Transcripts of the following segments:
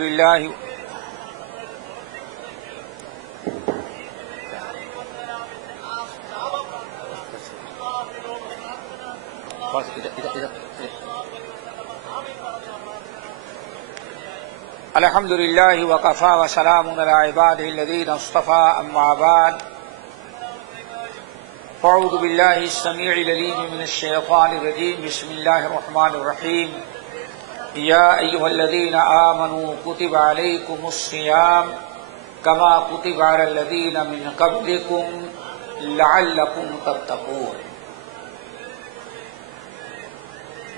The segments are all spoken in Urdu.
لله الحمد لله وكفى وسلام على عباده الذين اصطفى أما بعد فأعوذ بالله السميع العليم من الشيطان الرجيم بسم الله الرحمن الرحيم يا أيها الذين آمنوا كتب عليكم الصيام كما كتب على الذين من قبلكم لعلكم تتقون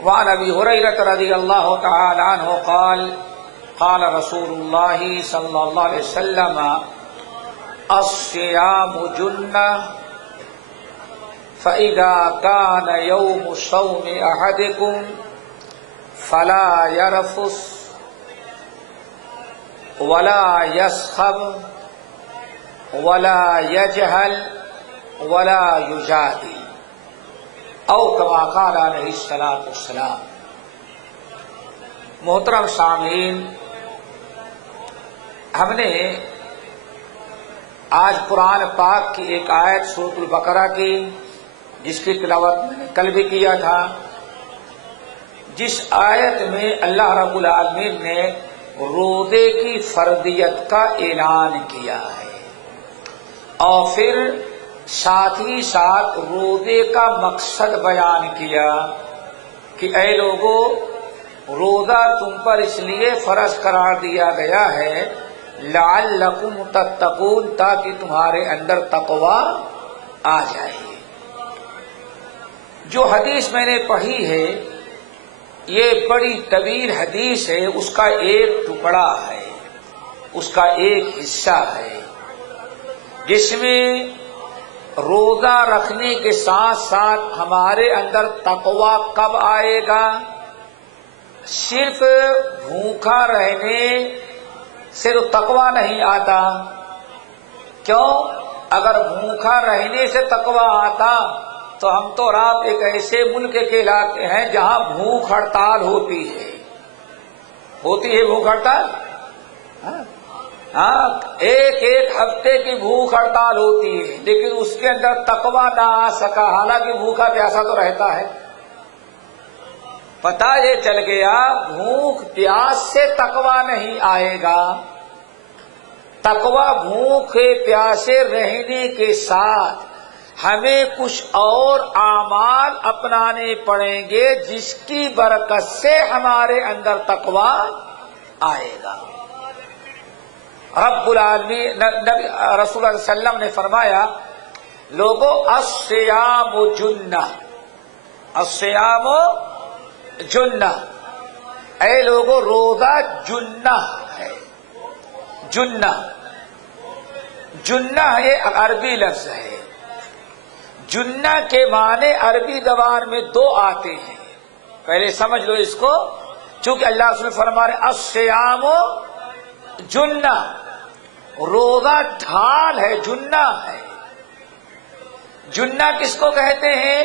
وعن أبي هريرة رضي الله تعالى عنه قال قال رسول الله صلى الله عليه وسلم الصيام جنة فإذا كان يوم صوم أحدكم فلا يرفث ولا يسخب ولا يجهل ولا يجادل او كما قال علیہ الصلوۃ والسلام۔ محترم سامعین، ہم نے آج قرآن پاک کی ایک آیت سورۃ البقرہ کی، جس کی تلاوت میں نے کل بھی کیا تھا، جس آیت میں اللہ رب العالمین نے روزے کی فردیت کا اعلان کیا ہے اور پھر ساتھ ہی ساتھ روزے کا مقصد بیان کیا کہ اے لوگو، روزہ تم پر اس لیے فرض قرار دیا گیا ہے لعلکم تتقون، تاکہ تمہارے اندر تقوی آ جائے۔ جو حدیث میں نے پڑھی ہے یہ بڑی طویل حدیث ہے، اس کا ایک ٹکڑا ہے، اس کا ایک حصہ ہے، جس میں روزہ رکھنے کے ساتھ ساتھ ہمارے اندر تقوی کب آئے گا۔ صرف بھوکا رہنے سے تو تقوی نہیں آتا۔ کیوں؟ اگر بھوکا رہنے سے تقوی آتا تو ہم تو رات ایک ایسے ملک کے علاقے ہیں جہاں بھوک ہڑتال ہوتی ہے بھوک ہڑتال، ہاں، ایک ہفتے کی بھوک ہڑتال ہوتی ہے، لیکن اس کے اندر تقوی نہ آ سکا، حالانکہ بھوکا پیاسا تو رہتا ہے۔ پتہ یہ چل گیا بھوک پیاس سے تقوی نہیں آئے گا، تقوی بھوک پیاسے رہنے کے ساتھ ہمیں کچھ اور اعمال اپنانے پڑیں گے جس کی برکت سے ہمارے اندر تقوی آئے گا۔ رب العالمین نبی رسول اللہ صلی اللہ علیہ وسلم نے فرمایا، لوگو الصیام جنہ، الصیام جنہ، اے لوگو روزہ جنہ ہے۔ جنہ یہ عربی لفظ ہے۔ جنہ کے معنی عربی زبان میں دو آتے ہیں، پہلے سمجھ لو اس کو، چونکہ اللہ رسول فرما رہے الصیام جنہ، روزہ ڈھال ہے، جنہ ہے۔ جنہ کس کو کہتے ہیں؟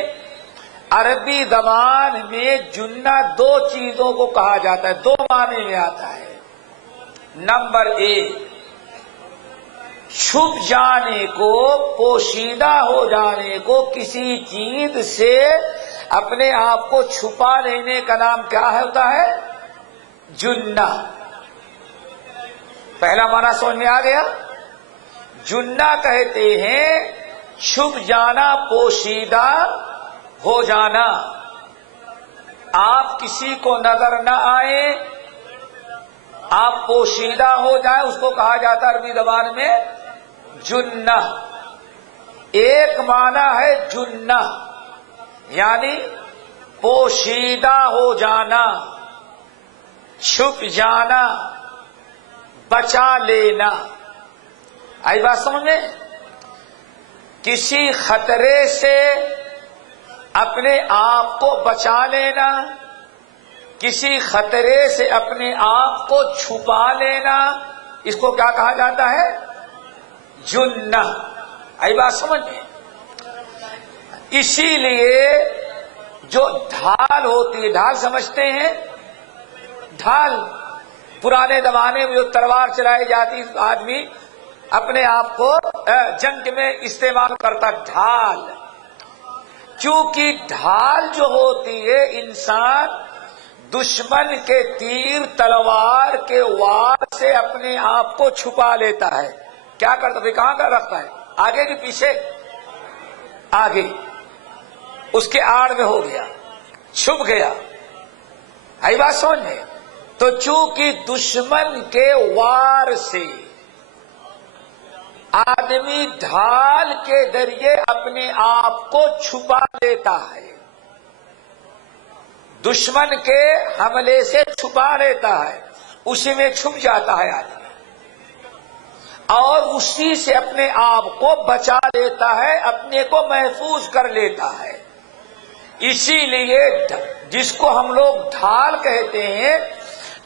عربی زبان میں جنہ دو چیزوں کو کہا جاتا ہے، دو معنی میں آتا ہے۔ نمبر ایک، چھپ جانے کو، پوشیدہ ہو جانے کو، کسی چیز سے اپنے آپ کو چھپا لینے کا نام کیا ہوتا ہے؟ جنہ۔ پہلا معنی سمجھ میں آ گیا؟ جنہ کہتے ہیں چھپ جانا، پوشیدہ ہو جانا، آپ کسی کو نظر نہ آئے، آپ پوشیدہ ہو جائیں، اس کو کہا جاتا ہے عربی زبان میں جنہ۔ ایک معنی ہے جنہ یعنی پوشیدہ ہو جانا، چھپ جانا، بچا لینا۔ آئی بات سمجھ میں؟ کسی خطرے سے اپنے آپ کو بچا لینا، کسی خطرے سے اپنے آپ کو چھپا لینا، اس کو کیا کہا جاتا ہے؟ جنہ۔ آئی بات سمجھ میں؟ اسی لیے جو ڈھال ہوتی ہے، ڈھال سمجھتے ہیں؟ ڈھال پرانے زمانے میں جو تلوار چلائی جاتی آدمی اپنے آپ کو جنگ میں استعمال کرتا ڈھال. چونکہ ڈھال جو ہوتی ہے انسان دشمن کے تیر تلوار کے وار سے اپنے آپ کو چھپا لیتا ہے. کیا کرتا ہے؟ کہاں کا رکھتا ہے؟ آگے کہ پیچھے؟ آگے. اس کے آڑ میں ہو گیا، چھپ گیا. آئی بات سمجھ میں؟ تو چونکہ دشمن کے وار سے آدمی ڈھال کے ذریعے اپنے آپ کو چھپا لیتا ہے، دشمن کے حملے سے چھپا لیتا ہے، اسی میں چھپ جاتا ہے آدمی اور اسی سے اپنے آپ کو بچا لیتا ہے، اپنے کو محفوظ کر لیتا ہے. اسی لیے جس کو ہم لوگ ڈھال کہتے ہیں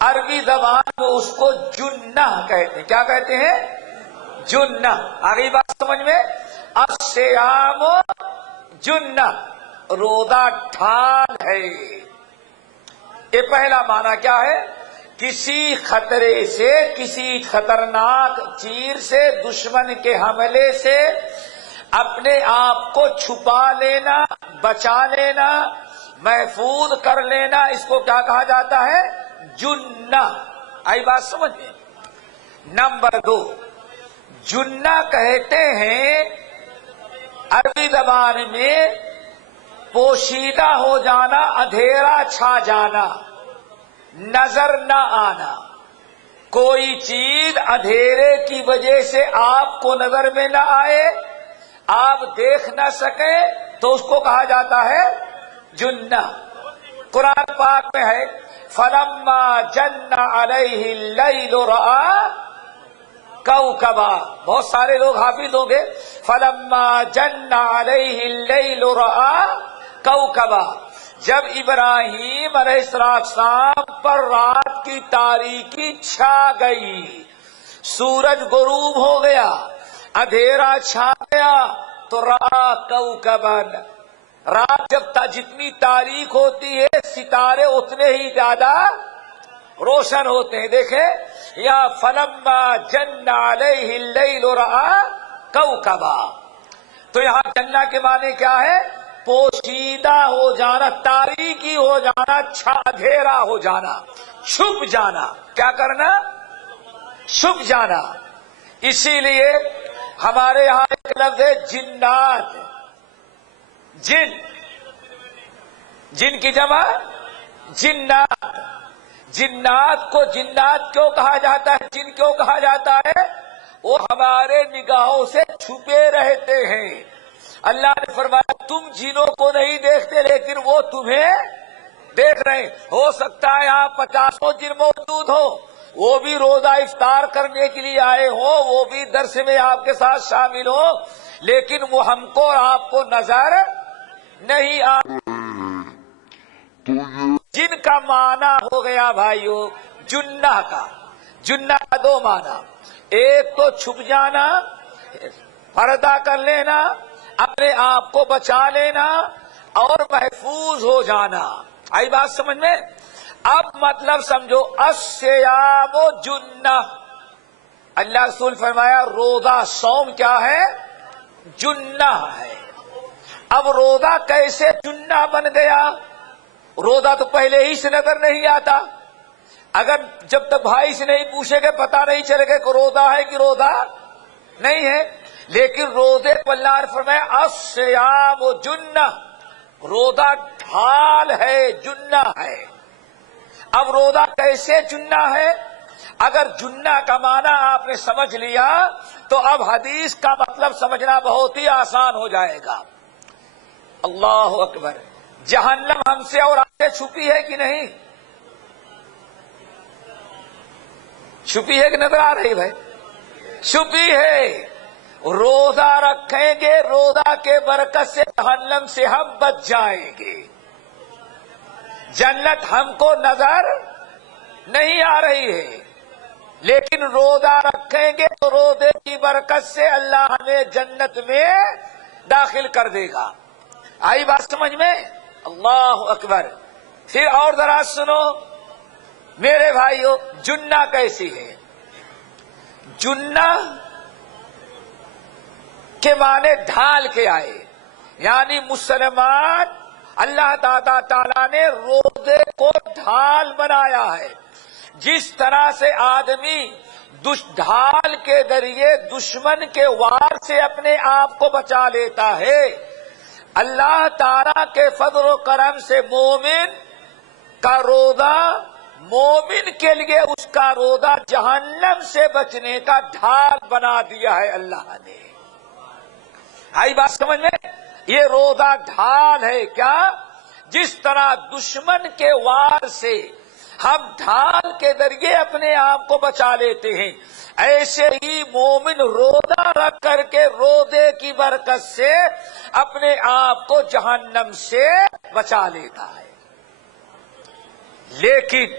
عربی زبان میں اس کو جنہ کہتے ہیں. کیا کہتے ہیں؟ جنہ. آگے بات سمجھ میں؟ الصیام جنہ، روزہ ڈھال ہے. یہ پہلا معنی کیا ہے؟ کسی خطرے سے، کسی خطرناک چیز سے، دشمن کے حملے سے اپنے آپ کو چھپا لینا، بچا لینا، محفوظ کر لینا، اس کو کیا کہا جاتا ہے؟ جنہ. آئی بات سمجھ میں؟ نمبر 2، جنہ کہتے ہیں عربی زبان میں پوشیدہ ہو جانا، اندھیرا چھا جانا، نظر نہ آنا. کوئی چیز اندھیرے کی وجہ سے آپ کو نظر میں نہ آئے، آپ دیکھ نہ سکیں، تو اس کو کہا جاتا ہے جنہ. قرآن پاک میں ہے فَلَمَّا جَنَّ عَلَيْهِ اللَّيْلُ رَأَىٰ كَوْكَبًا. بہت سارے لوگ حافظ ہوں گے. فَلَمَّا جَنَّ عَلَيْهِ اللَّيْلُ رَأَىٰ كَوْكَبًا. جب ابراہیم علیہ السلام پر رات کی تاریکی چھا گئی، سورج غروب ہو گیا، اندھیرا چھا گیا، تو رأى كوكبا. رات جب جتنی تاریک ہوتی ہے ستارے اتنے ہی زیادہ روشن ہوتے ہیں. دیکھیں یا فلما جن علیہ اللیل رأى كوكبا. تو یہاں جنہ کے معنی کیا ہے؟ پوشیدہ ہو جانا، تاریکی ہو جانا، اندھیرا ہو جانا، چھپ جانا. کیا کرنا؟ چھپ جانا. اسی لیے ہمارے یہاں ایک لفظ ہے جنات. جن، جن کی جمع جنات. جنات کو جنات کیوں کہا جاتا ہے؟ جن کیوں کہا جاتا ہے؟ وہ ہمارے نگاہوں سے چھپے رہتے ہیں. اللہ نے فرمایا تم جنوں کو نہیں دیکھتے لیکن وہ تمہیں دیکھ رہے ہیں. ہو سکتا ہے یہاں 50 جن موجود ہو، وہ بھی روزہ افطار کرنے کے لیے آئے ہوں، وہ بھی درس میں آپ کے ساتھ شامل ہو، لیکن وہ ہم کو اور آپ کو نظر نہیں آ. جن کا معنی ہو گیا بھائیو جنہ کا. جنہ کا 2 معنی، ایک تو چھپ جانا، پردہ کر لینا، اپنے آپ کو بچا لینا اور محفوظ ہو جانا. آئی بات سمجھ میں؟ اب مطلب سمجھو الصیام جنہ. اللہ رسول فرمایا روزہ صوم کیا ہے؟ جنہ ہے. اب روزہ کیسے جنہ بن گیا؟ روزہ تو پہلے ہی سے نظر نہیں آتا. اگر جب تک بھائی سے نہیں پوچھے گے پتہ نہیں چلے گا کہ روزہ ہے کہ روزہ نہیں ہے. لیکن روزے کو اللہ نے فرمایا الصیام جنہ، روزہ ڈھال ہے، جنہ ہے. اب روزہ کیسے جنہ ہے؟ اگر جنہ کا معنی آپ نے سمجھ لیا تو اب حدیث کا مطلب سمجھنا بہت ہی آسان ہو جائے گا. اللہ اکبر. جہنم ہم سے اور آپ سے چھپی ہے کہ نہیں؟ چھپی ہے کہ نظر آ رہی بھائی؟ چھپی ہے. روزہ رکھیں گے، روزہ کے برکت سے جہنم سے ہم بچ جائیں گے. جنت ہم کو نظر نہیں آ رہی ہے، لیکن روزہ رکھیں گے تو روزے کی برکت سے اللہ ہمیں جنت میں داخل کر دے گا. آئی بات سمجھ میں؟ اللہ اکبر. پھر اور ذرا سنو، میرے بھائیو جنہ کیسی ہے؟ جنہ کے معنی ڈھال کے آئے، یعنی مسلمان اللہ تعالیٰ نے روزے کو ڈھال بنایا ہے۔ جس طرح سے آدمی ڈھال کے ذریعے دشمن کے وار سے اپنے آپ کو بچا لیتا ہے، اللہ تعالیٰ کے فضل و کرم سے مومن کا روزہ، مومن کے لیے اس کا روزہ جہنم سے بچنے کا ڈھال بنا دیا ہے اللہ نے۔ آئی بات سمجھ میں؟ یہ روزہ ڈھال ہے کیا؟ جس طرح دشمن کے وار سے ہم ڈھال کے ذریعے اپنے آپ کو بچا لیتے ہیں، ایسے ہی مومن روزہ رکھ کر کے روزے کی برکت سے اپنے آپ کو جہنم سے بچا لیتا ہے۔ لیکن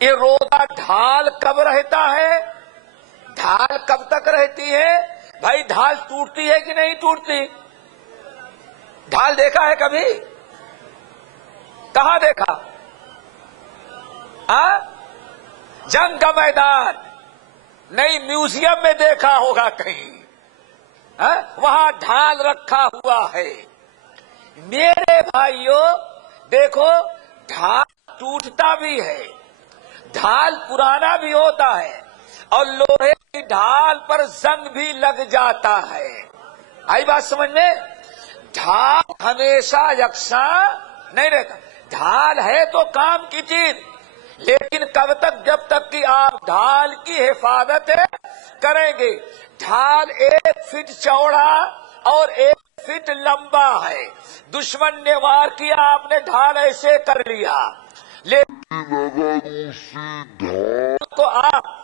یہ روزہ ڈھال کب رہتا ہے؟ ڈھال کب تک رہتی ہے؟ بھائی ڈھال ٹوٹتی ہے کہ نہیں ٹوٹتی؟ ڈھال دیکھا ہے کبھی؟ کہاں دیکھا؟ جنگ کا میدان نہیں، میوزیم میں دیکھا ہوگا کہیں، وہاں ڈھال رکھا ہوا ہے۔ میرے بھائیوں دیکھو، ڈھال ٹوٹتا بھی ہے، ڈھال پرانا بھی ہوتا ہے، اور لوہے کی ڈھال پر زنگ بھی لگ جاتا ہے۔ آئی بات سمجھ میں؟ ڈھال ہمیشہ یکساں نہیں رہتا۔ ڈھال ہے تو کام کی چیز، لیکن کب تک؟ جب تک کہ آپ ڈھال کی حفاظت کریں گے۔ ڈھال 1 فٹ چوڑا اور 1 فٹ لمبا ہے، دشمن نے وار کیا، آپ نے ڈھال ایسے کر لیا، لیکن اگر اسی ڈھال کو آپ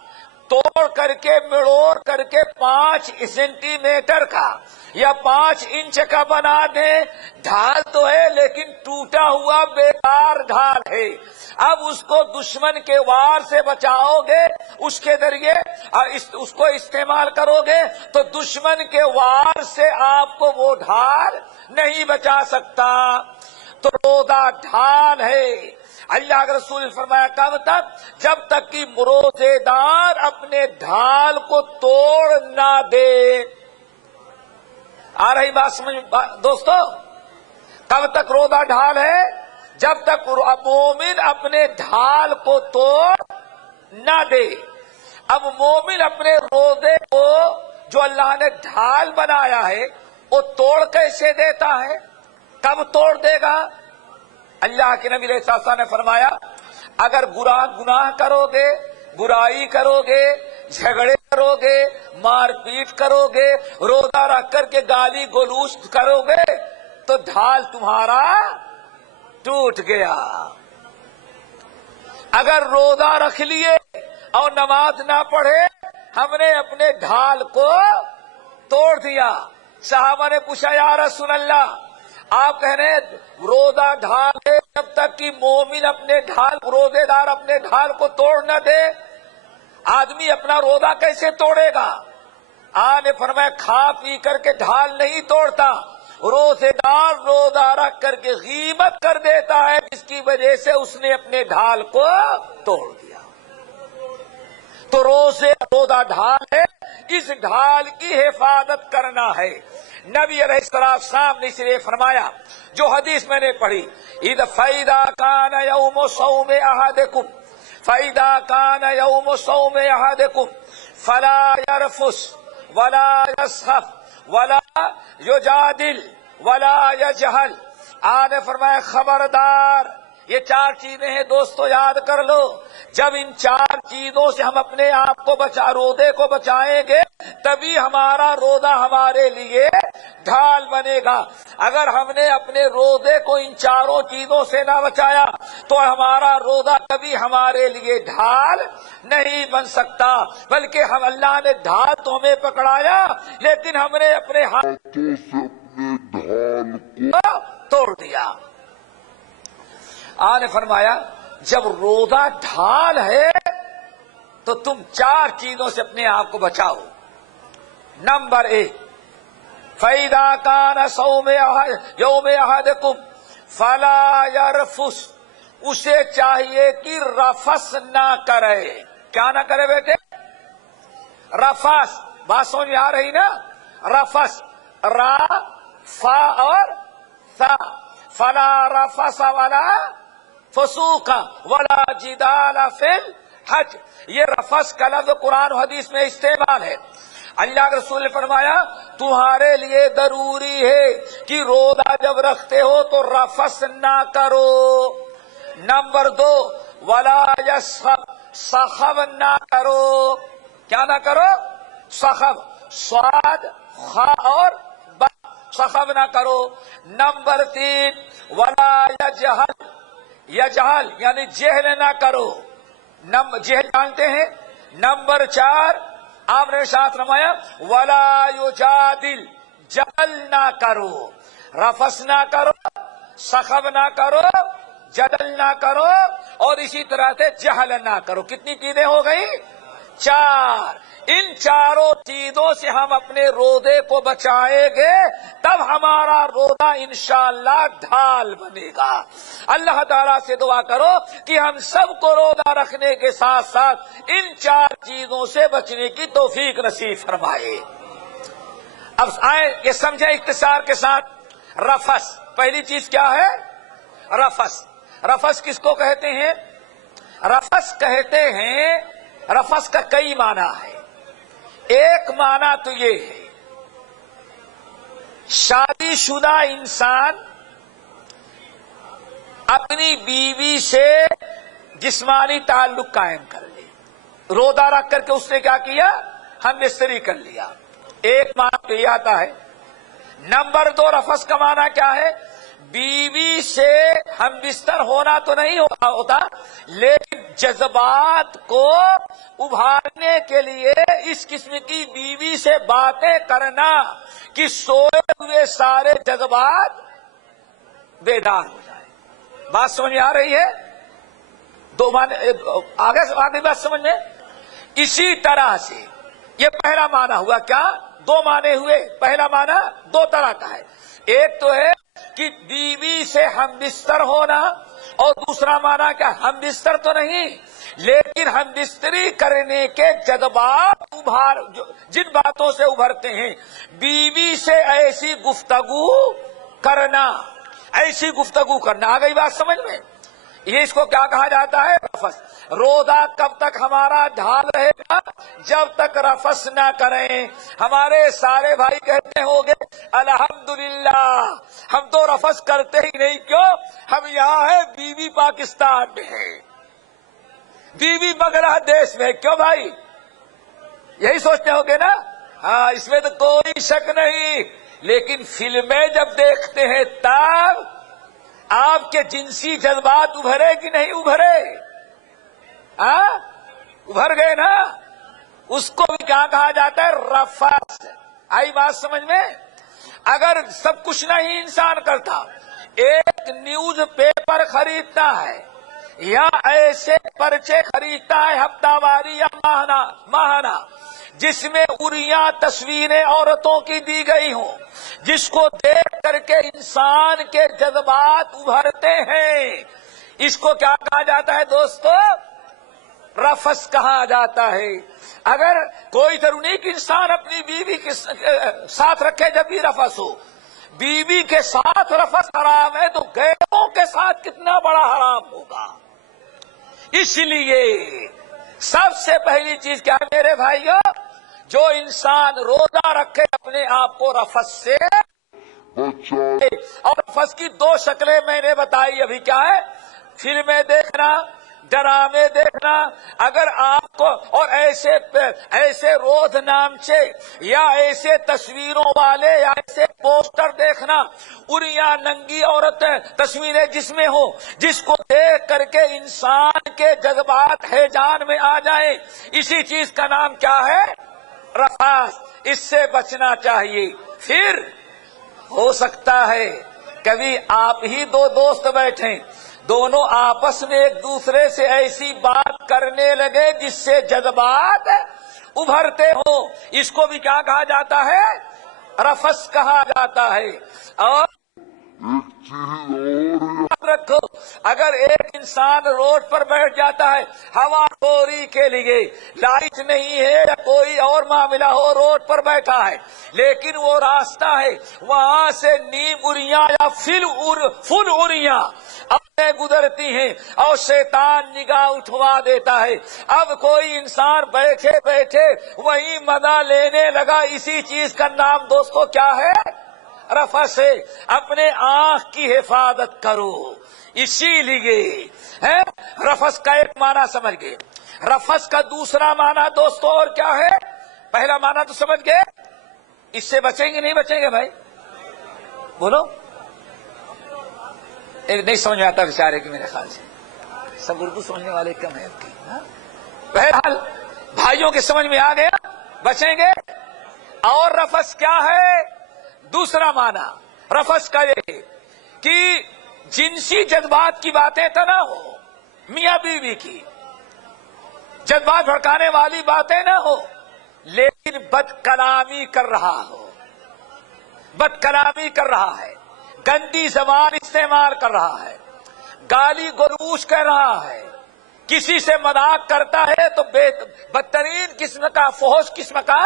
توڑ کر کے مڑوڑ کر کے 5 سینٹی میٹر کا یا 5 انچ کا بنا دیں، ڈھال تو ہے لیکن ٹوٹا ہوا بیکار ڈھال ہے۔ اب اس کو دشمن کے وار سے بچاؤ گے، اس کے ذریعے اس کو استعمال کرو گے، تو دشمن کے وار سے آپ کو وہ ڈھال نہیں بچا سکتا۔ تو روزہ ڈھال ہے۔ اللہ کے رسول نے فرمایا کب تک؟ جب تک کہ روزے دار اپنے ڈھال کو توڑ نہ دے۔ آ رہی بات سمجھ دوستو؟ کب تک روزہ ڈھال ہے؟ جب تک مومن اپنے ڈھال کو توڑ نہ دے۔ اب مومن اپنے روزے کو جو اللہ نے ڈھال بنایا ہے وہ توڑ کیسے دیتا ہے؟ کب توڑ دے گا؟ اللہ کے نبی علیہ السلام نے فرمایا، اگر گناہ کرو گے، برائی کرو گے، جھگڑے کرو گے، مار پیٹ کرو گے، روزہ رکھ کر کے گالی گلوچ کرو گے، تو ڈھال تمہارا ٹوٹ گیا۔ اگر روزہ رکھ لیے اور نماز نہ پڑھے، ہم نے اپنے ڈھال کو توڑ دیا۔ صحابہ نے پوچھا یا رسول اللہ، آپ کہہ رہے ہیں روزہ ڈھال ہے، جب تک کہ مومن اپنے ڈھال، روزے دار اپنے ڈھال کو توڑ نہ دے، آدمی اپنا روزہ کیسے توڑے گا؟ آپ نے فرمایا کھا پی کر کے ڈھال نہیں توڑتا، روزے دار روزہ رکھ کر کے غیبت کر دیتا ہے، جس کی وجہ سے اس نے اپنے ڈھال کو توڑ دیا۔ تو روزہ ڈھال ہے، اس ڈھال کی حفاظت کرنا ہے۔ نبی علیہ السلام نے اس لیے فرمایا، جو حدیث میں نے پڑھی، فَإِذَا كَانَ يَوْمُ صَوْمِ أَحَدِكُمْ فَإِذَا كَانَ يَوْمُ صَوْمِ أَحَدِكُمْ فَلَا يَرْفُثْ وَلَا يَسْخَبْ وَلَا يُجَادِلْ وَلَا يَجْهَلْ۔ آپ نے فرمایا خبردار، یہ 4 چیزیں ہیں دوستو، یاد کر لو۔ جب ان 4 چیزوں سے ہم اپنے آپ کو روزے کو بچائیں گے، تبھی ہمارا روزہ ہمارے لیے ڈھال بنے گا۔ اگر ہم نے اپنے روزے کو ان 4 چیزوں سے نہ بچایا تو ہمارا روزہ کبھی ہمارے لیے ڈھال نہیں بن سکتا، بلکہ ہم اللہ نے ڈھال تو ہمیں پکڑایا، لیکن ہم نے اپنے ہاتھوں سے اپنے ڈھال کو توڑ دیا۔ آپ نے فرمایا جب روزہ ڈھال ہے تو تم 4 چیزوں سے اپنے آپ کو بچاؤ۔ نمبر 1، فَإِذَا كَانَ صَوْمُ يَوْمِ أَحَدِكُمْ فَلَا يَرْفُثْ اسے چاہیے کہ رفس نہ کرے. کیا نہ کرے بیٹے؟ رفس. بات سمجھ میں آ رہی نا؟ رفس را فا اور ثا. فلا رفس ولا فسوق ولا جدال فی الحج. یہ رفس کا لفظ قرآن و حدیث میں استعمال ہے. اللہ کے رسول نے فرمایا تمہارے لیے ضروری ہے کہ روزہ جب رکھتے ہو تو رفس نہ کرو. نمبر 2 ولا یسخب. سخب نہ کرو. کیا نہ کرو؟ سخب. سواد خا اور با. سخب نہ کرو. نمبر 3 ولا یجہل. یجہل یعنی جہل نہ کرو. جہل جانتے ہیں. نمبر 4 آپ نے ساتھ رمایا ولا یجادل. جدل نہ کرو. رفس نہ کرو، سخب نہ کرو، جدل نہ کرو اور اسی طرح سے جہل نہ کرو. کتنی چیزیں ہو گئی؟ 4. ان چاروں چیزوں سے ہم اپنے روزے کو بچائیں گے تب ہمارا روزہ انشاءاللہ ڈھال بنے گا. اللہ تعالیٰ سے دعا کرو کہ ہم سب کو روزہ رکھنے کے ساتھ ساتھ ان 4 چیزوں سے بچنے کی توفیق نصیب فرمائے. اب آئے یہ سمجھیں اختصار کے ساتھ. رفس پہلی چیز کیا ہے؟ رفس. رفس کس کو کہتے ہیں؟ رفس کہتے ہیں، رفس کا کئی معنی ہے. ایک معنی تو یہ ہے شادی شدہ انسان اپنی بیوی سے جسمانی تعلق قائم کر لے. روزہ رکھ کر کے اس نے کیا کیا؟ ہم بستری کر لیا. ایک معنی تو یہ آتا ہے. نمبر 2 رفس کا معنی کیا ہے؟ بیوی سے ہم بستر ہونا تو نہیں ہوتا لیکن جذبات کو ابھارنے کے لیے اس قسم کی بیوی سے باتیں کرنا کہ سوئے ہوئے سارے جذبات بیدار ہو جائے. بات سمجھ میں آ رہی ہے؟ 2 معنی آگے بات سمجھ میں. اسی طرح سے یہ پہلا معنی ہوا. کیا 2 معنی ہوئے؟ پہلا معنی 2 طرح کا ہے. ایک تو ہے کہ بیوی سے ہم بستر ہونا اور دوسرا معنی کیا؟ ہم بستر تو نہیں لیکن ہم بستری کرنے کے جذبات جن باتوں سے ابھرتے ہیں بیوی سے ایسی گفتگو کرنا. ایسی گفتگو کرنا. آ گئی بات سمجھ میں؟ یہ اس کو کیا کہا جاتا ہے؟ رفس. روزہ کب تک ہمارا ڈھال رہے گا؟ جب تک رفس نہ کریں. ہمارے سارے بھائی کہتے ہوں گے الحمدللہ ہم تو رفس کرتے ہی نہیں. کیوں؟ ہم یہاں ہیں، بیوی پاکستان میں ہے، بیوی بنگلہ دیش میں. کیوں بھائی؟ یہی سوچتے ہوں گے نا؟ ہاں اس میں تو کوئی شک نہیں. لیکن فلمیں جب دیکھتے ہیں تب آپ کے جنسی جذبات ابھرے کہ نہیں ابھرے؟ ابھر گئے نا. اس کو بھی کیا کہا جاتا ہے؟ رفس. آئی بات سمجھ میں؟ اگر سب کچھ نہیں انسان کرتا، ایک نیوز پیپر خریدتا ہے یا ایسے پرچے خریدتا ہے ہفتہ واری یا ماہانہ جس میں اریاں تصویریں عورتوں کی دی گئی ہوں، جس کو دیکھ کر کے انسان کے جذبات ابھرتے ہیں، اس کو کیا کہا جاتا ہے دوستو؟ رفس کہا جاتا ہے. اگر کوئی ضروری نہیں کہ انسان اپنی بیوی کے ساتھ رکھے جب بھی رفس ہو. بیوی کے ساتھ رفس حرام ہے تو غیروں کے ساتھ کتنا بڑا حرام ہوگا. اس لیے سب سے پہلی چیز کیا ہے میرے بھائیو؟ جو انسان روزہ رکھے اپنے آپ کو رفس سے اور رفس کی 2 شکلیں میں نے بتائی ابھی. کیا ہے؟ فلمیں دیکھنا، ڈرامے دیکھنا. اگر آپ کو اور ایسے روز نامچے یا ایسے تصویروں والے یا ایسے پوسٹر دیکھنا، اریاں ننگی عورتیں تصویریں جس میں ہو، جس کو دیکھ کر کے انسان کے جذبات ہیجان میں آ جائیں، اسی چیز کا نام کیا ہے؟ رفس. اس سے بچنا چاہیے. پھر ہو سکتا ہے کبھی آپ ہی 2 دوست بیٹھیں، دونوں آپس میں ایک دوسرے سے ایسی بات کرنے لگے جس سے جذبات ابھرتے ہوں. اس کو بھی کیا کہا جاتا ہے؟ رفس کہا جاتا ہے. اور رکھو، اگر ایک انسان روڈ پر بیٹھ جاتا ہے ہوا خوری کے لیے، لائٹ نہیں ہے یا کوئی اور معاملہ ہو، روڈ پر بیٹھا ہے لیکن وہ راستہ ہے وہاں سے نیم اریاں یا فل اریاں اپنے گزرتی ہیں اور شیطان نگاہ اٹھوا دیتا ہے۔ اب کوئی انسان بیٹھے بیٹھے وہی مزہ لینے لگا، اسی چیز کا نام دوستو کیا ہے؟ رفس ہے۔ اپنے آنکھ کی حفاظت کرو، اسی لیے رفس کا ایک معنی سمجھ گئے۔ رفس کا دوسرا معنی دوستو اور کیا ہے؟ پہلا معنی تو سمجھ گئے، اس سے بچیں گے نہیں بچیں گے بھائی؟ بولو، ایک نہیں سمجھ میں آتا بیچارے کی، میرے خیال سے سب اردو سمجھنے والے کم ہیں کی۔ بہرحال بھائیوں کے سمجھ میں آ گیا، بچیں گے۔ اور رفس کیا ہے؟ دوسرا معنی رفس کا یہ ہے کہ جنسی جذبات کی باتیں تو نہ ہو، میاں بیوی کی جذبات بھڑکانے والی باتیں نہ ہو، لیکن بد کلامی کر رہا ہو، بد کلامی کر رہا ہے، گندی زبان استعمال کر رہا ہے، گالی گلوچ کر رہا ہے، کسی سے مذاق کرتا ہے تو بدترین قسم کا فحش قسم کا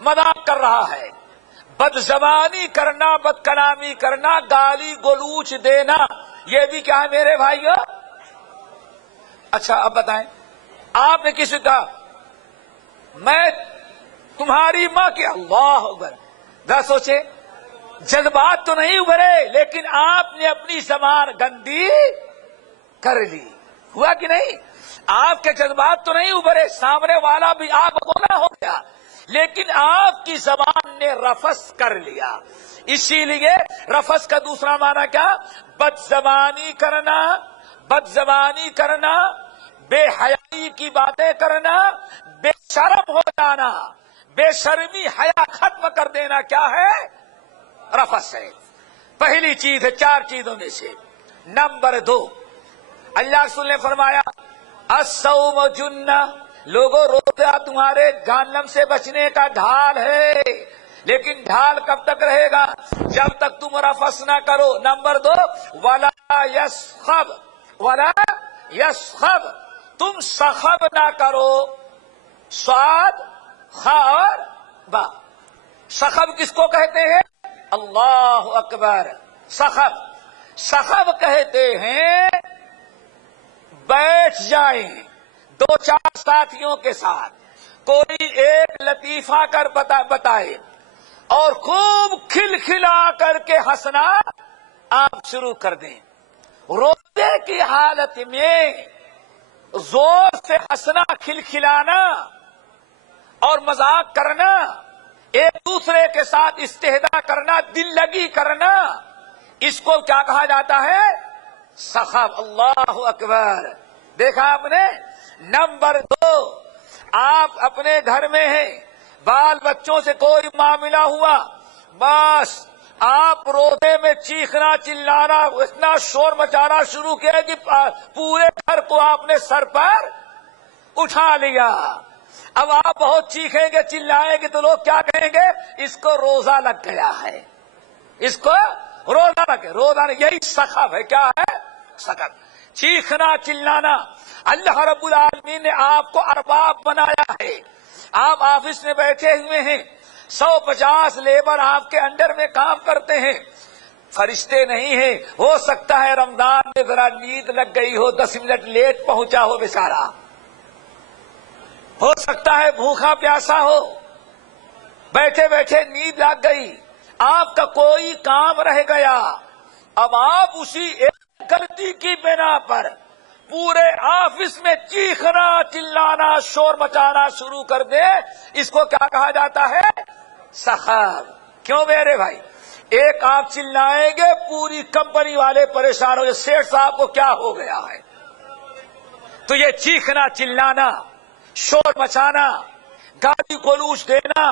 مذاق کر رہا ہے، بد زبانی کرنا، بد کلامی کرنا، گالی گلوچ دینا، یہ بھی کیا ہے میرے بھائیو؟ اچھا اب بتائیں، آپ نے کسی کا میں تمہاری ماں کے، اللہ اکبر، ذرا سوچے، جذبات تو نہیں ابھرے لیکن آپ نے اپنی زبان گندی کر لی، ہوا کہ نہیں؟ آپ کے جذبات تو نہیں ابھرے، سامنے والا بھی آپ گناہ ہو گیا، لیکن آپ کی زبان نے رفس کر لیا۔ اسی لیے رفس کا دوسرا معنی کیا؟ بد زبانی کرنا، بد زبانی کرنا، بے حیائی کی باتیں کرنا، بے شرم ہو جانا، بے شرمی حیا ختم کر دینا، کیا ہے؟ رفس ہے۔ پہلی چیز ہے چار چیزوں میں سے۔ نمبر 2، اللہ رسول نے فرمایا الصوم جنہ، لوگوں روزہ تمہارے جہنم سے بچنے کا ڈھال ہے، لیکن ڈھال کب تک رہے گا؟ جب تک تم رفس نہ کرو۔ نمبر 2، ولا یسخب، ولا یسخب، تم سخب نہ کرو، صاد خا اور با۔ سخب کس کو کہتے ہیں؟ اللہ اکبر، سخب، سخب کہتے ہیں بیٹھ جائیں دو چار ساتھیوں کے ساتھ، کوئی ایک لطیفہ کر بتائے اور خوب کھلکھلا کر کے ہنسنا آپ شروع کر دیں۔ روزے کی حالت میں زور سے ہنسنا، کھلکھلانا اور مذاق کرنا، ایک دوسرے کے ساتھ استہزاء کرنا، دل لگی کرنا، اس کو کیا کہا جاتا ہے؟ سخب۔ اللہ اکبر، دیکھا آپ نے؟ نمبر 2، آپ اپنے گھر میں ہیں، بال بچوں سے کوئی معاملہ ہوا، بس آپ روزے میں چیخنا چلانا، اتنا شور مچانا شروع کیا کہ پورے گھر کو آپ نے سر پر اٹھا لیا۔ اب آپ بہت چیخیں گے چلائیں گے تو لوگ کیا کہیں گے؟ اس کو روزہ لگ گیا ہے، اس کو روزہ لگ گیا۔ روزہ یہی سخب ہے، کیا ہے؟ سخب، چیخنا چلانا۔ اللہ رب العالمین نے آپ کو ارباب بنایا ہے، آپ آفس میں بیٹھے ہوئے ہیں، 150 لیبر آپ کے انڈر میں کام کرتے ہیں، فرشتے نہیں ہیں، ہو سکتا ہے رمضان میں ذرا نیند لگ گئی ہو، 10 منٹ لیٹ پہنچا ہو بیچارہ، ہو سکتا ہے بھوکا پیاسا ہو، بیٹھے بیٹھے نیند لگ گئی، آپ کا کوئی کام رہ گیا، اب آپ اسی ایک غلطی کی بنا پر پورے آفس میں چیخنا چلانا شور مچانا شروع کر دے، اس کو کیا کہا جاتا ہے؟ سخب۔ کیوں میرے بھائی؟ ایک آپ چلائیں گے پوری کمپنی والے پریشان ہو گئے، سیٹھ صاحب کو کیا ہو گیا ہے؟ تو یہ چیخنا چلانا، شور مچانا، گالی گلوچ دینا،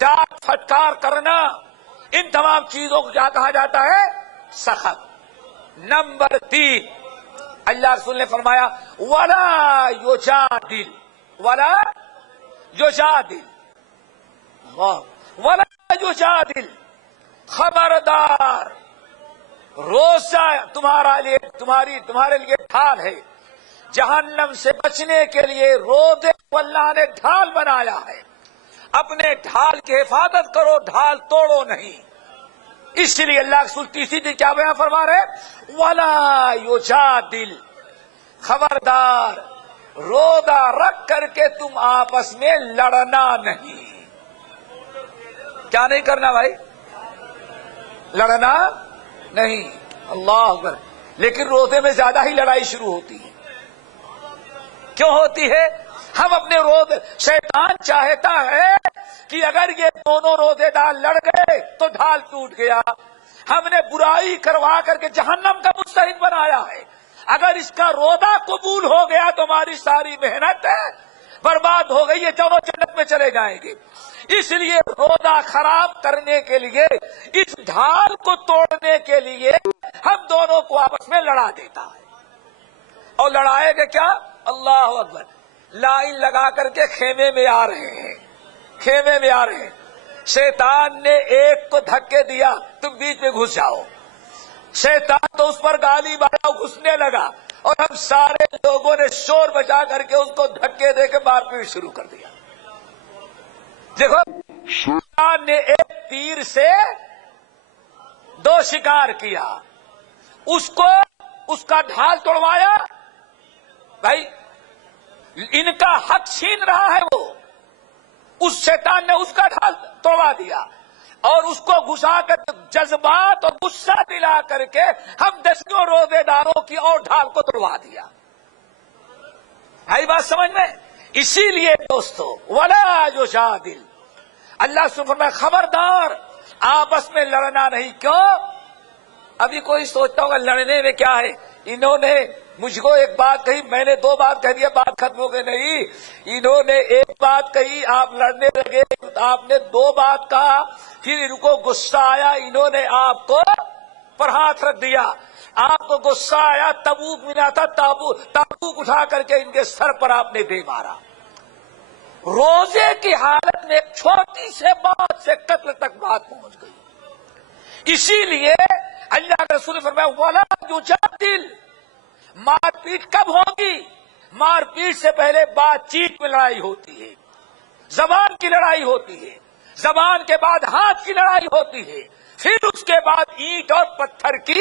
ڈانٹ پھٹکار کرنا، ان تمام چیزوں کو کیا کہا جاتا ہے؟ سخب۔ نمبر 3، اللہ رسول نے فرمایا ولا یجادل، ولا یجادل، ولا یجادل، خبردار روزہ تمہارے لیے ڈھال ہے، جہنم سے بچنے کے لیے روزے کو اللہ نے ڈھال بنایا ہے۔ اپنے ڈھال کی حفاظت کرو، ڈھال توڑو نہیں۔ اس لیے اللہ رسول تیسری چیز کیا بیان فرما رہے؟ وَلَا يُجَادِلْ، خبردار روزہ رکھ کر کے تم آپس میں لڑنا نہیں۔ کیا نہیں کرنا بھائی؟ لڑنا نہیں۔ اللہ اکبر۔ لیکن روزے میں زیادہ ہی لڑائی شروع ہوتی ہے۔ کیوں ہوتی ہے؟ ہم اپنے روزے، شیطان چاہتا ہے کہ اگر یہ دونوں روزے دار لڑ گئے تو ڈھال ٹوٹ گیا۔ ہم نے برائی کروا کر کے جہنم کا مستحق بنایا ہے۔ اگر اس کا روزہ قبول ہو گیا تو ہماری ساری محنت برباد ہو گئی، یہ دونوں جنت میں چلے جائیں گے۔ اس لیے روزہ خراب کرنے کے لیے، اس ڈھال کو توڑنے کے لیے ہم دونوں کو آپس میں لڑا دیتا ہے۔ اور لڑائے گے کیا؟ اللہ اکبر، لائن لگا کر کے خیمے میں آ رہے ہیں، خیمے میں آ رہے ہیں۔ شیطان نے ایک کو دھکے دیا، تم بیچ میں گھس جاؤ۔ شیطان تو اس پر گالی مارا، گھسنے لگا، اور ہم سارے لوگوں نے شور بجا کر کے اس کو دھکے دے کے مار پیٹ شروع کر دیا۔ دیکھو، شیطان نے ایک تیر سے دو شکار کیا، اس کا ڈھال توڑوایا۔ بھائی ان کا حق چھین رہا ہے وہ، اس شیطان نے اس کا ڈھال توڑوا دیا، اور اس کو گھسا کر جذبات اور غصہ دلا کر کے ہم دسیوں روزے داروں کی اور ڈھال کو توڑوا دیا۔ بھائی بات سمجھ میں؟ اسی لیے دوستو، ولا یجادل، اللہ سبحانہ فرمایا خبردار آپس میں لڑنا نہیں۔ کیوں؟ ابھی کوئی سوچتا ہوگا لڑنے میں کیا ہے، انہوں نے مجھ کو ایک بات کہی، میں نے دو بات کہہ دیا، بات ختم ہو گئی۔ نہیں، انہوں نے ایک بات کہی، آپ لڑنے لگے، آپ نے دو بات کہا، پھر ان کو غصہ آیا، انہوں نے آپ کو پر ہاتھ رکھ دیا، آپ کو غصہ آیا، تبوک ملا تھا، تابوت اٹھا کر کے ان کے سر پر آپ نے دے مارا۔ روزے کی حالت میں ایک چھوٹی سے بات سے قتل تک بات پہنچ گئی۔ اسی لیے اللہ کے رسول نے فرمایا وَلَا يُجَادِلْ، مار پیٹ کب ہوگی؟ مار پیٹ سے پہلے بات چیت میں لڑائی ہوتی ہے، زبان کی لڑائی ہوتی ہے، زبان کے بعد ہاتھ کی لڑائی ہوتی ہے، پھر اس کے بعد اینٹ اور پتھر کی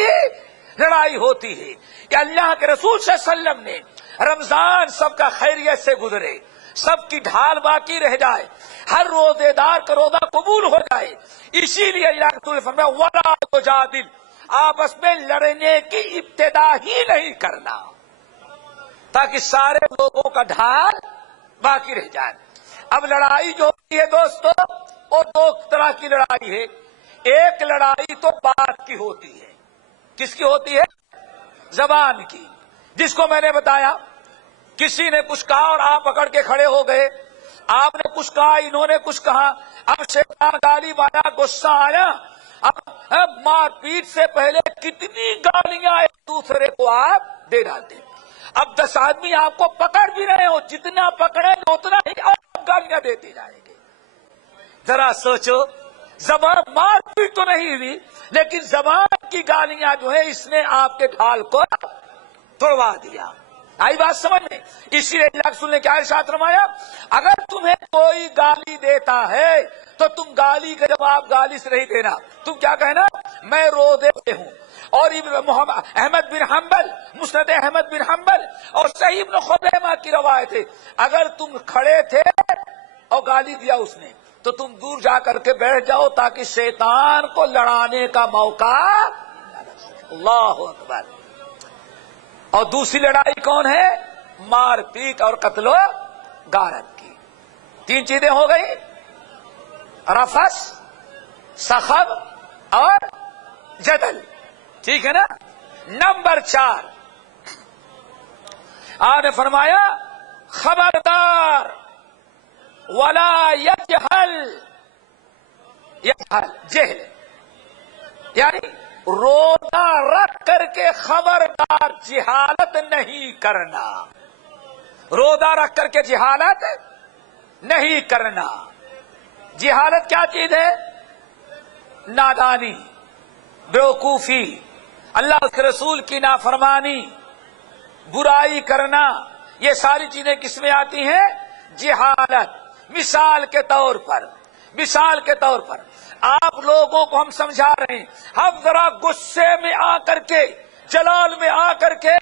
لڑائی ہوتی ہے۔ کہ اللہ کے رسول صلی اللہ علیہ وسلم نے رمضان سب کا خیریت سے گزرے، سب کی ڈھال باقی رہ جائے، ہر روزے دار کا روزہ قبول ہو جائے، اسی لیے اللہ کے رسول نے فرمایا وَلَا تُجَادِلْ، آپس میں لڑنے کی ابتدا ہی نہیں کرنا، تاکہ سارے لوگوں کا ڈھال باقی رہ جائے۔ اب لڑائی جو ہوتی ہے دوستو، وہ دو طرح کی لڑائی ہے۔ ایک لڑائی تو بات کی ہوتی ہے، کس کی ہوتی ہے؟ زبان کی، جس کو میں نے بتایا، کسی نے کچھ کہا اور آپ پکڑ کے کھڑے ہو گئے، آپ نے کچھ کہا، انہوں نے کچھ کہا، اب شیطان گالی مارا، غصہ آیا، اب مار پیٹ سے پہلے کتنی گالیاں ایک دوسرے کو آپ دے ڈالتے۔ اب 10 آدمی آپ کو پکڑ بھی رہے ہو، جتنا پکڑے اتنا ہی آپ گالیاں دیتے جائیں گے۔ ذرا سوچو، زبان مار پیٹ تو نہیں ہوئی، لیکن زبان کی گالیاں جو ہے اس نے آپ کے ڈھال کو توڑوا دیا۔ آئی بات سمجھ میں؟ اسی لیے اللہ رسول نے کیا ارشاد فرمایا، اگر تمہیں کوئی گالی دیتا ہے تو تم گالی کا جواب گالی سے نہیں دینا، تم کیا کہنا؟ میں روزے پہ ہوں۔ اور احمد بن حنبل، مسند احمد بن حنبل اور صحیح ابن خزیمہ کی روایت ہے، اگر تم کھڑے تھے اور گالی دیا اس نے تو تم دور جا کر کے بیٹھ جاؤ تاکہ شیطان کو لڑانے کا موقع نہ لگ سکے۔ اللہ اکبر۔ اور دوسری لڑائی کون ہے؟ مار پیٹ اور قتل و غارت کی۔ 3 چیزیں ہو گئی، رفث، سخب اور جدل، ٹھیک ہے نا؟ نمبر 4 آپ نے فرمایا خبردار ولا یجہل، جہل یعنی روزہ رکھ کر کے خبردار جہالت نہیں کرنا، روزہ رکھ کر کے جہالت نہیں کرنا۔ جہالت کیا چیز ہے؟ نادانی، بیوقوفی، اللہ کے رسول کی نافرمانی، برائی کرنا، یہ ساری چیزیں کس میں آتی ہیں؟ جہالت۔ مثال کے طور پر آپ لوگوں کو ہم سمجھا رہے ہیں، ہم ذرا غصے میں آ کر کے، جلال میں آ کر کے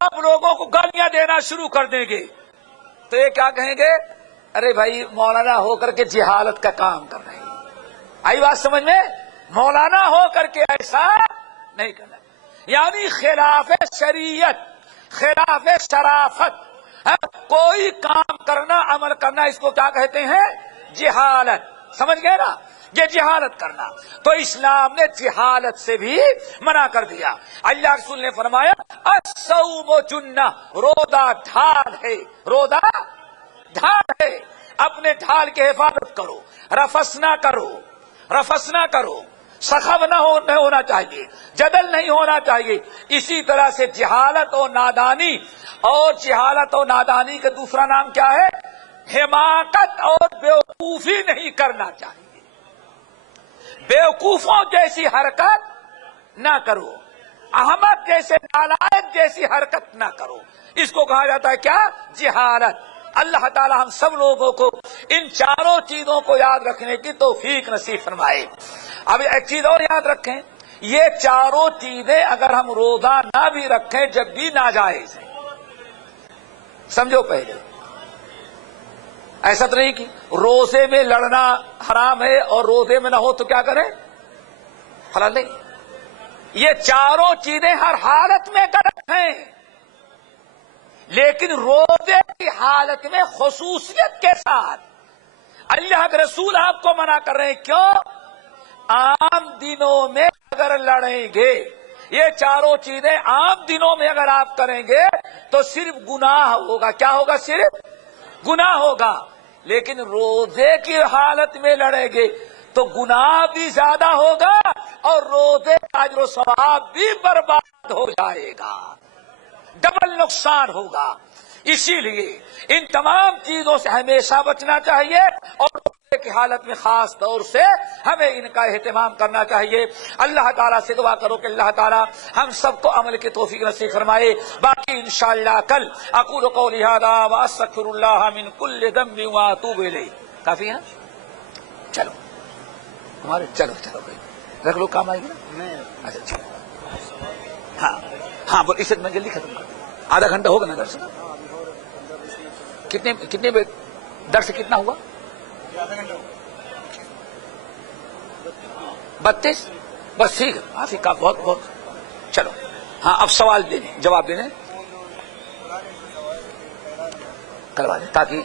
آپ لوگوں کو گالیاں دینا شروع کر دیں گے تو یہ کیا کہیں گے؟ ارے بھائی مولانا ہو کر کے جہالت کا کام کر رہے ہیں۔ آئی بات سمجھ میں؟ مولانا ہو کر کے ایسا نہیں کرنا، یعنی خلاف شریعت، خلاف شرافت کوئی کام کرنا، عمل کرنا، اس کو کیا کہتے ہیں؟ جہالت۔ سمجھ گئے نا؟ یہ جہالت کرنا، تو اسلام نے جہالت سے بھی منع کر دیا۔ اللہ رسول نے فرمایا الصوم جنہ، روزہ ڈھال ہے، روزہ ڈھال ہے، اپنے ڈھال کی حفاظت کرو، رفس نہ کرو، سخب نہ ہونا چاہیے، جدل نہیں ہونا چاہیے۔ اسی طرح سے جہالت اور نادانی، اور جہالت اور نادانی کا دوسرا نام کیا ہے؟ حماقت اور بیوقوفی نہیں کرنا چاہیے۔ بیوقوفوں جیسی حرکت نہ کرو، احمق جیسے، نالائق جیسی حرکت نہ کرو، اس کو کہا جاتا ہے کیا؟ جہالت۔ اللہ تعالی ہم سب لوگوں کو ان چاروں چیزوں کو یاد رکھنے کی توفیق نصیب فرمائے۔ اب ایک چیز اور یاد رکھیں، یہ چاروں چیزیں اگر ہم روزہ نہ بھی رکھیں جب بھی ناجائز ہے۔ سمجھو پہلے، ایسا تو نہیں کہ روزے میں لڑنا حرام ہے اور روزے میں نہ ہو تو کیا کریں؟ حلال نہیں۔ یہ چاروں چیزیں ہر حالت میں غلط ہیں، لیکن روزے کی حالت میں خصوصیت کے ساتھ اللہ کے رسول آپ کو منع کر رہے ہیں۔ کیوں؟ عام دنوں میں اگر لڑیں گے، یہ چاروں چیزیں عام دنوں میں اگر آپ کریں گے تو صرف گناہ ہوگا۔ کیا ہوگا؟ صرف گناہ ہوگا۔ لیکن روزے کی حالت میں لڑیں گے تو گناہ بھی زیادہ ہوگا اور روزے کا اجر و ثواب بھی برباد ہو جائے گا، ڈبل نقصان ہوگا۔ اسی لیے ان تمام چیزوں سے ہمیشہ بچنا چاہیے، اور روزے کی حالت میں خاص طور سے ہمیں ان کا اہتمام کرنا چاہیے۔ اللہ تعالیٰ سے دعا کرو کہ اللہ تعالیٰ ہم سب کو عمل کی توفیق نصیب فرمائے۔ باقی انشاءاللہ کل اقول قولی ھذا واستغفر اللہ من کل ذنب واتوب الیہ۔ کافی ہے؟ چلو ہمارے چلو بھائی رکھ لو، کام آئے گی نا؟ اچھا چلو، ہاں اس میں جلدی ختم کر دیں، آدھا گھنٹہ ہوگا نا درس؟ کتنے درس کتنا ہوا؟ 32 بس ٹھیک ہے، کافی کا بہت چلو۔ ہاں اب سوال دینے، جواب دینے کروا دیں تاکہ